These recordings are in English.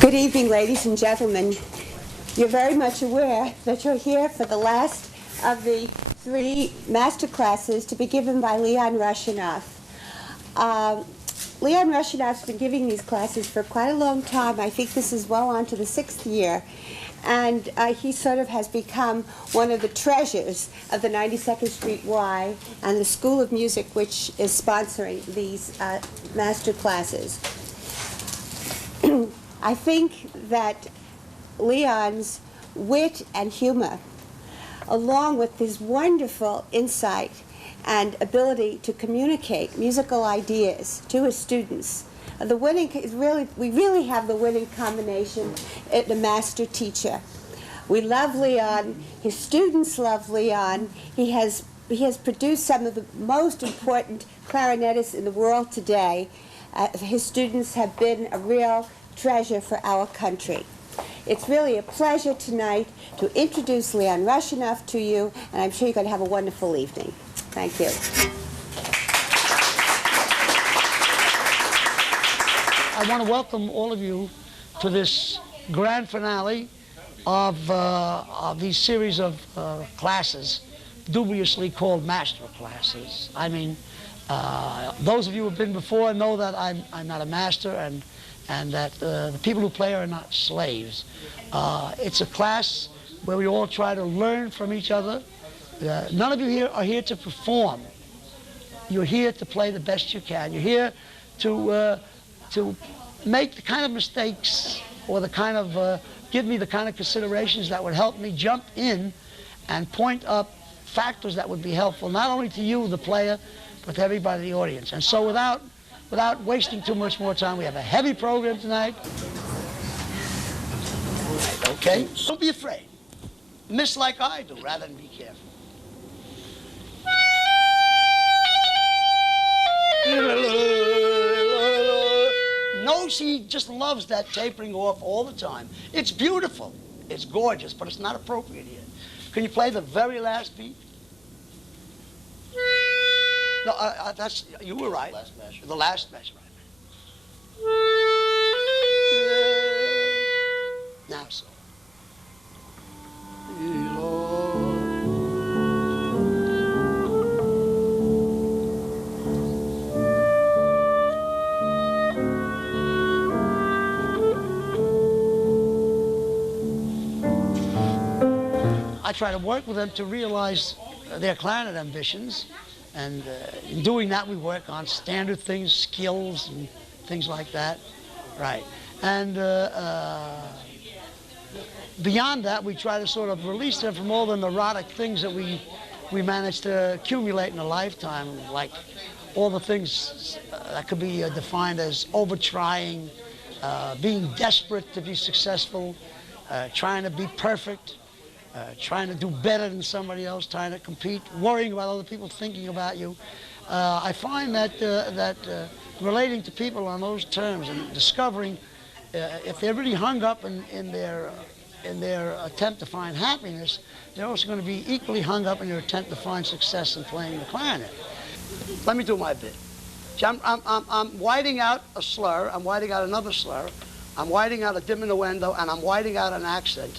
Good evening, ladies and gentlemen. You're very much aware that you're here for the last of the 3 master classes to be given by Leon Russianoff. Leon Russianoff's been giving these classes for quite a long time. I think this is well on to the 6th year. And he sort of has become one of the treasures of the 92nd Street Y and the School of Music, which is sponsoring these master classes. I think that Leon's wit and humor, along with his wonderful insight and ability to communicate musical ideas to his students, the winning is we really have the winning combination at the master teacher. We love Leon. His students love Leon. He has produced some of the most important clarinetists in the world today. His students have been a real treasure for our country. It's really a pleasure tonight to introduce Leon Russianoff to you, and I'm sure you're going to have a wonderful evening. Thank you. I want to welcome all of you to this grand finale of these series of classes, dubiously called master classes. I mean, those of you who have been before know that I'm not a master, and that the people who play are not slaves. It's a class where we all try to learn from each other. None of you here are here to perform. You're here to play the best you can. You're here to make the kind of mistakes or the kind of, give me the kind of considerations that would help me jump in and point up factors that would be helpful, not only to you, the player, but to everybody in the audience. And so without wasting too much more time, we have a heavy program tonight. Okay? Don't be afraid. Miss like I do, rather than be careful. No, she just loves that tapering off all the time. It's beautiful. It's gorgeous, but it's not appropriate here. Can you play the very last beat? No, that's, you were right. Last measure. The last measure, right. Now so. I try to work with them to realize their clarinet ambitions. And in doing that, we work on standard things, skills, and things like that. Right. And beyond that, we try to sort of release them from all the neurotic things that we manage to accumulate in a lifetime, like all the things that could be defined as over-trying, being desperate to be successful, trying to be perfect, trying to do better than somebody else, trying to compete, worrying about other people thinking about you. I find that relating to people on those terms and discovering if they're really hung up in their attempt to find happiness, they're also going to be equally hung up in their attempt to find success in playing the clarinet. Let me do my bit. See, I'm whiting out a slur, I'm whiting out another slur, I'm whiting out a diminuendo, and I'm whiting out an accent.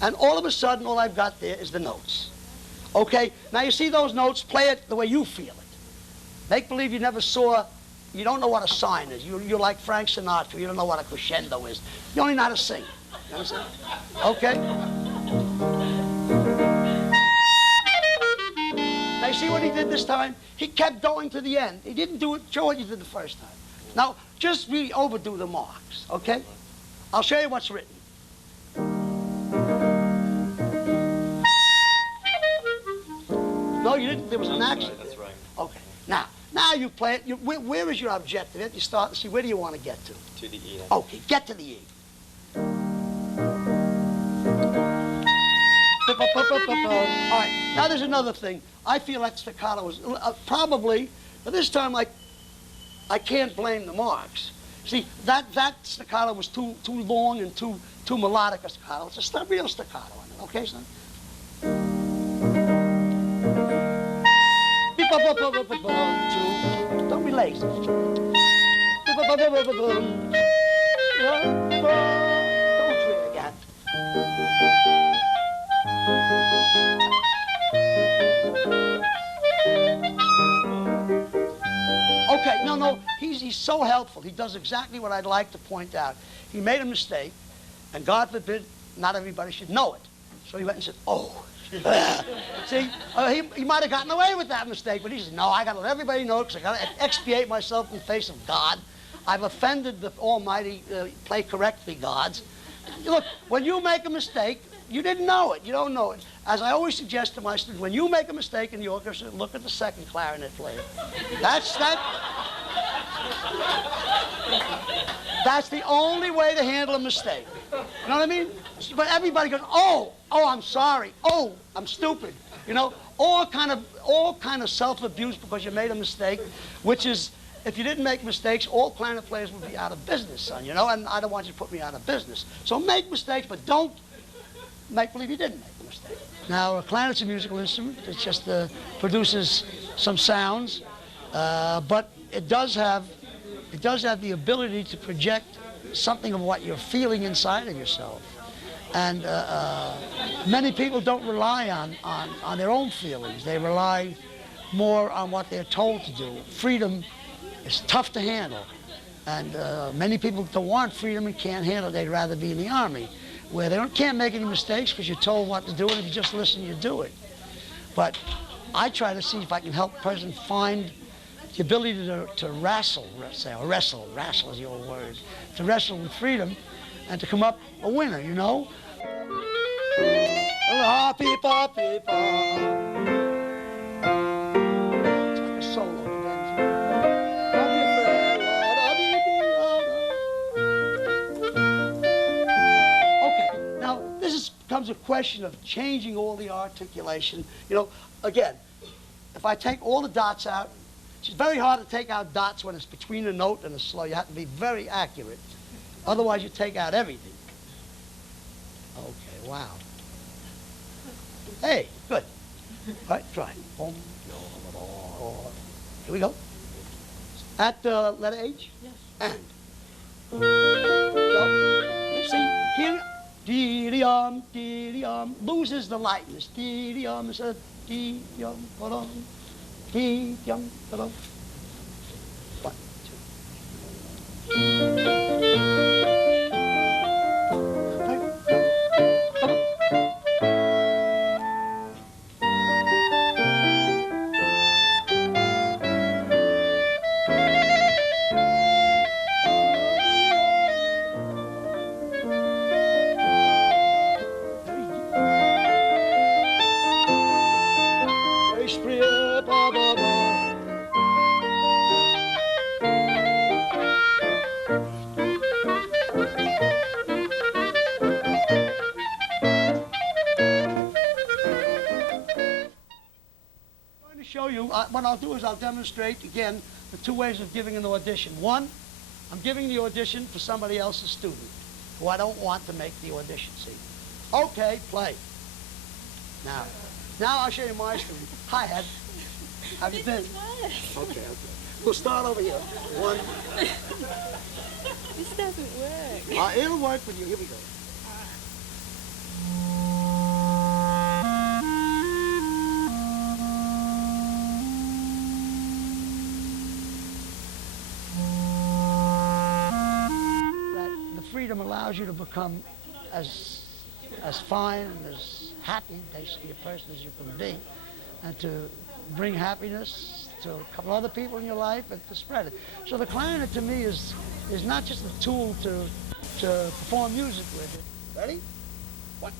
And all of a sudden, all I've got there is the notes. Okay? Now, you see those notes? Play it the way you feel it. Make believe you never saw, you don't know what a sign is. You're like Frank Sinatra. You don't know what a crescendo is. You only know how to sing. You understand? Okay? Now, you see what he did this time? He kept going to the end. He didn't do it, show what you did the first time. Now, just really overdo the marks, okay? I'll show you what's written. No, you didn't. There was an accent. That's right. Okay. Now you play it. Where is your objective? You start to see, where do you want to get to? To the E. Okay, get to the E. All right. Now there's another thing. I feel that staccato was probably, but this time I can't blame the marks. See, that staccato was too long and too melodic a staccato. It's a real staccato. Okay, son? Don't be lazy. Okay, no, he's so helpful. He does exactly what I'd like to point out. He made a mistake, and God forbid, not everybody should know it. So he went and said, oh. See, he might have gotten away with that mistake, but he said, no, I got to let everybody know because I got to expiate myself in the face of God. I've offended the almighty, play correctly gods. Look, when you make a mistake, you didn't know it. You don't know it. As I always suggest to my students, when you make a mistake in the orchestra, look at the second clarinet player. That's the only way to handle a mistake. You know what I mean? But everybody goes, oh, I'm sorry. Oh, I'm stupid. You know, all kind of self-abuse because you made a mistake, which is, if you didn't make mistakes, all clarinet players would be out of business, son, you know, and I don't want you to put me out of business. So make mistakes, but don't make believe you didn't make a mistake. Now, a clarinet's a musical instrument. It just produces some sounds, but it does have the ability to project something of what you're feeling inside of yourself. And many people don't rely on their own feelings. They rely more on what they're told to do. Freedom is tough to handle. And many people don't want freedom and can't handle it. They'd rather be in the Army, where they can't make any mistakes because you're told what to do, and if you just listen, you do it. But I try to see if I can help a person find the ability to wrestle is the old word, to wrestle with freedom and to come up a winner, you know? It's like a solo. Okay, now this becomes a question of changing all the articulation. You know, again, if I take all the dots out, it's very hard to take out dots when it's between a note and a slow. You have to be very accurate. Otherwise, you take out everything. Okay, wow. Hey, good. All right, try. Here we go. At letter H? Yes. And. Go. See, here, dee-dee-um, loses the lightness. Dee-dee-um, is a dee-dee-um, ba-dum. Dee-dee-um, ba-dum. 1, 2. What I'll do is I'll demonstrate, again, the two ways of giving an audition. One, I'm giving the audition for somebody else's student who I don't want to make the audition, see. Okay, play. Now I'll show you my student. Hi, Ed. How have you been? Okay. We'll start over here. 1. This doesn't work. It'll work with you. Here we go. Freedom allows you to become as fine and as happy, basically, a person as you can be, and to bring happiness to a couple other people in your life and to spread it. So the clarinet to me is not just a tool to perform music with. Ready? 1,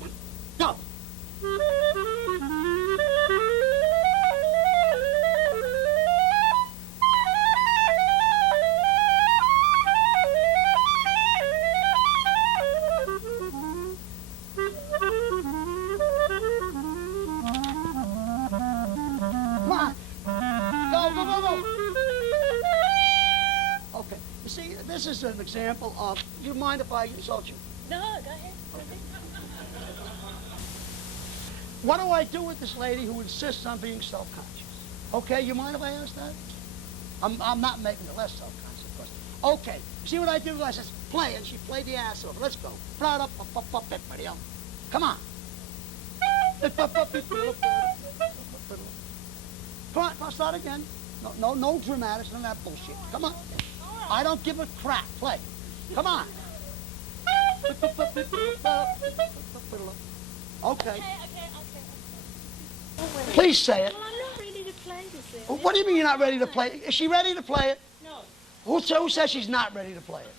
1, go! This is an example of, do you mind if I insult you? No, go ahead. What do I do with this lady who insists on being self-conscious? Okay, you mind if I ask that? I'm not making it less self-conscious, of course. Okay, see what I did? I says, play, and she played the ass off. Let's go. Come on. Come on, start again. No dramatics, none of that bullshit. Come on. I don't give a crap. Play. Come on. Okay. Please say it. Well, I'm not ready to play this. What do you mean you're not ready to play it? Is she ready to play it? No. Who says she's not ready to play it?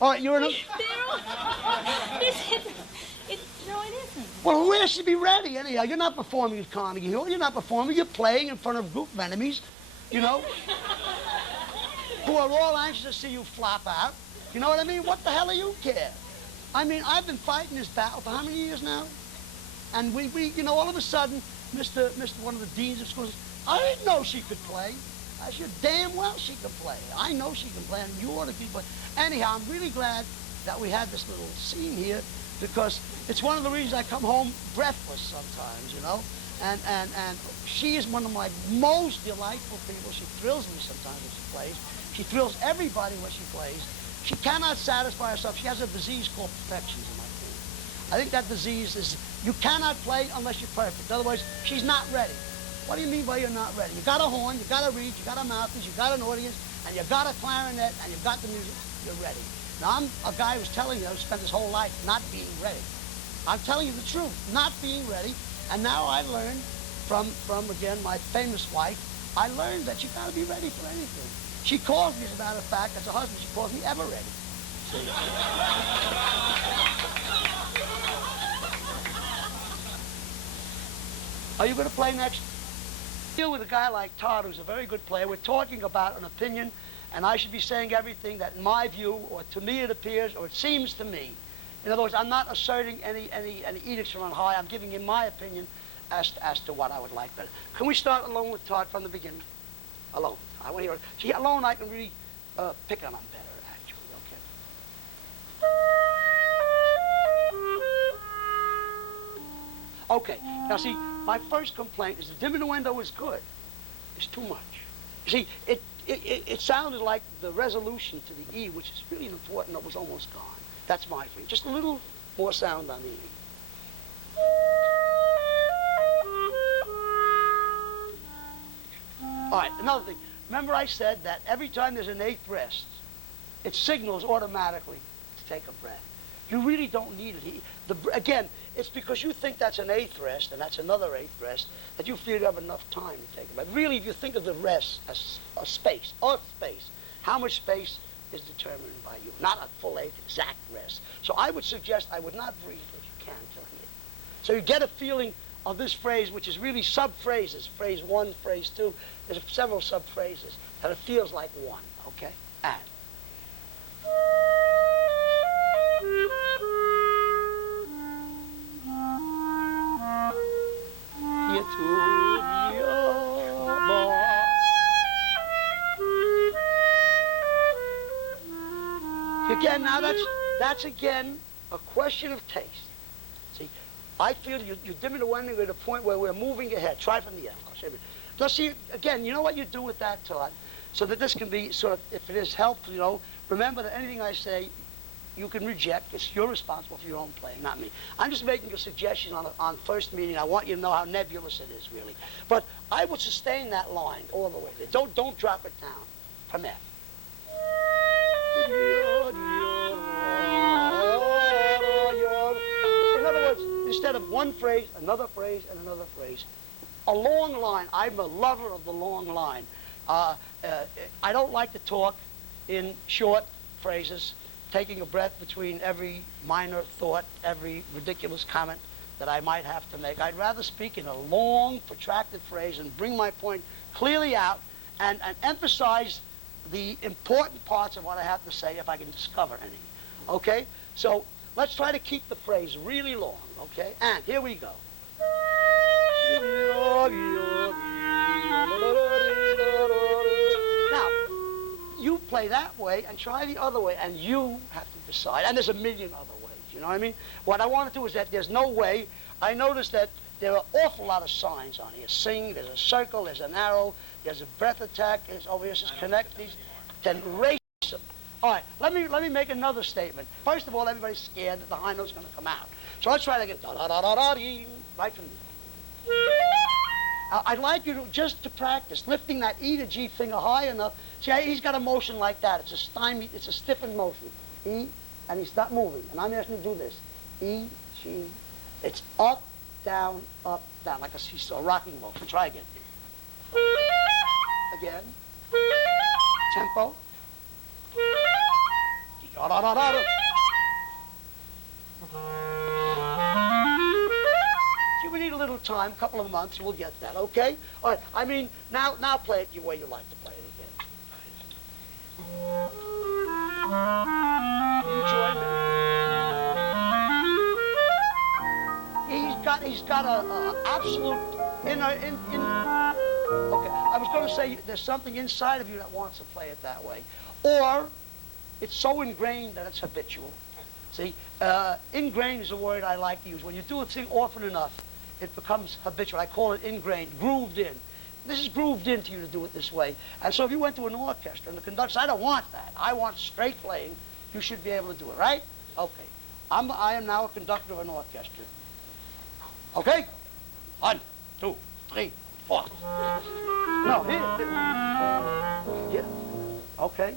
All right, you're in a... No, it isn't. Well, who has to be ready anyhow? You're not performing at Carnegie Hall. You're not performing. You're playing in front of a group of enemies, you know, who are all anxious to see you flop out. You know what I mean? What the hell do you care? I mean, I've been fighting this battle for how many years now? And we you know, all of a sudden, Mr. one of the deans of schools, I didn't know she could play. I said, damn well she could play. I know she can play, and you ought to be playing. Anyhow, I'm really glad that we had this little scene here, because it's one of the reasons I come home breathless sometimes, you know. And she is one of my most delightful people. She thrills me sometimes when she plays. She thrills everybody when she plays. She cannot satisfy herself. She has a disease called perfection, in my opinion. I think that disease is, you cannot play unless you're perfect. Otherwise, she's not ready. What do you mean by you're not ready? You got a horn, you got a reed, you got a mouthpiece, you got an audience, and you got a clarinet, and you got the music. You're ready. Now, I'm a guy who's telling you, who spent his whole life not being ready. I'm telling you the truth, not being ready. And now I learned from again, my famous wife, I learned that you got to be ready for anything. She calls me, as a matter of fact, as a husband, she calls me ever ready. See? Are you going to play next? Deal with a guy like Todd, who's a very good player. We're talking about an opinion, and I should be saying everything that in my view, or to me it appears, or it seems to me. In other words, I'm not asserting any edicts from on high. I'm giving you my opinion as to what I would like better. Can we start alone with Todd from the beginning? Alone. I want to hear it. See, alone I can really pick on him better, actually. Okay. Okay. Now, see, my first complaint is the diminuendo is good. It's too much. You see, it sounded like the resolution to the E, which is really important, it was almost gone. That's my thing. Just a little more sound on the E. All right, another thing. Remember I said that every time there's an eighth rest, it signals automatically to take a breath. You really don't need it. Again, it's because you think that's an eighth rest and that's another eighth rest that you feel you have enough time to take a breath. Really, if you think of the rest as a space, how much space is determined by you, not a full eighth exact rest. So I would suggest I would not breathe if you can till here. So you get a feeling of this phrase, which is really sub-phrases, phrase 1, phrase 2. There's several sub-phrases that it feels like one, okay? And. Again, now that's again a question of taste. See, I feel you're diminuendo at a point where we're moving ahead. Try from the F. Now see, again, you know what you do with that, Todd? So that this can be sort of, if it is helpful, you know, remember that anything I say, you can reject. You're responsible for your own playing, not me. I'm just making a suggestion on first meeting. I want you to know how nebulous it is, really. But I would sustain that line all the way there. Don't drop it down from F. In other words, instead of one phrase, another phrase, and another phrase, a long line. I'm a lover of the long line. I don't like to talk in short phrases, taking a breath between every minor thought, every ridiculous comment that I might have to make. I'd rather speak in a long, protracted phrase and bring my point clearly out and emphasize the important parts of what I have to say if I can discover any. Okay? So let's try to keep the phrase really long, okay? And here we go. Now, you play that way and try the other way, and you have to decide. And there's a million other ways, you know what I mean? What I want to do is that there's no way. I noticed that there are an awful lot of signs on here. Sing, there's a circle, there's an arrow, there's a breath attack, there's over here says connect these, then race them. All right, let me make another statement. First of all, everybody's scared that the high note's going to come out. So let's try to get da-da-da-da-da-dee, right from there. I'd like you to, just to practice, lifting that E to G finger high enough. See, he's got a motion like that. It's a stymied, it's a stiffened motion. E, and he's not moving. And I'm asking you to do this. E, G, it's up, down, like a rocking motion. Try again. Again. Tempo. Da-da-da-da-da. See, we need a little time, a couple of months, we'll get that, okay? All right, I mean, now play it the way you like to play it again. You join me. He's got a absolute okay, I was going to say there's something inside of you that wants to play it that way. Or it's so ingrained that it's habitual. See, ingrained is a word I like to use. When you do a thing often enough, it becomes habitual. I call it ingrained, grooved in. This is grooved into you to do it this way. And so if you went to an orchestra and the conductor said, I don't want that. I want straight playing. You should be able to do it, right? Okay. I am now a conductor of an orchestra. Okay? 1, 2, 3, 4. No, here. Here. Okay.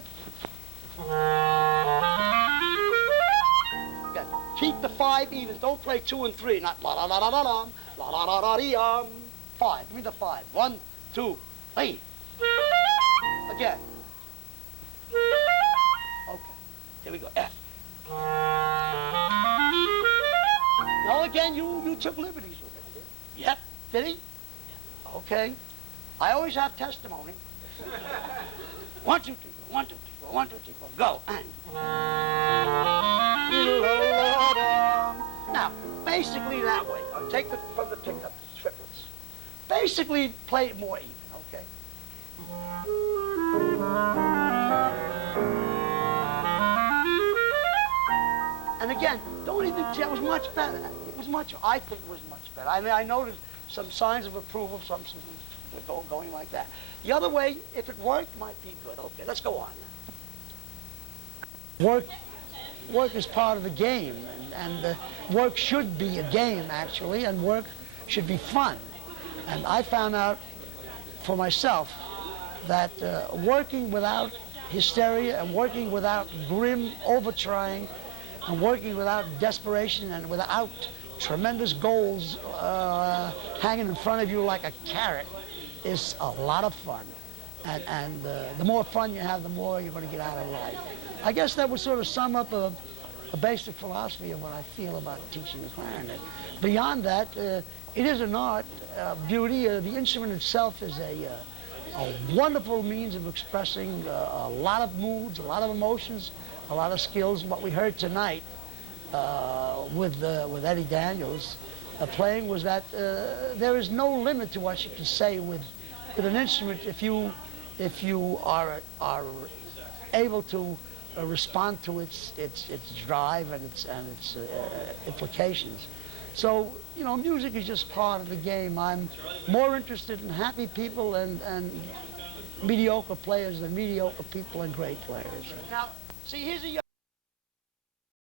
Again, keep the 5 even. Don't play 2 and 3. Not la la la la la la la la la la 5. Give me the 5. 1, 2, 3. Again. Okay. Here we go. F. Now again, you took liberties with it. Yep. Did he? Okay. I always have testimony. 1, 2, 3, 4. 1, 2, 3, 4. 1, 2, 3, 4. Go. And. Now, basically that way. I'll take it from the pickup, the triplets. Basically, play it more even, okay? And again, don't even, that was much better. It was much, I think it was much better. I mean, I noticed some signs of approval, some going like that. The other way, if it worked, might be good. Okay, let's go on now. Work is part of the game, and work should be a game, actually, and work should be fun. And I found out for myself that working without hysteria and working without grim overtrying and working without desperation and without tremendous goals hanging in front of you like a carrot is a lot of fun. And the more fun you have, the more you're going to get out of life. I guess that would sort of sum up a basic philosophy of what I feel about teaching the clarinet. Beyond that, it is an art, beauty. The instrument itself is a wonderful means of expressing a lot of moods, a lot of emotions, a lot of skills. What we heard tonight with Eddie Daniels playing was that there is no limit to what you can say with an instrument if you are able to respond to its drive and its implications. So, you know, music is just part of the game. I'm more interested in happy people and mediocre players than mediocre people and great players. Now, see, here's a young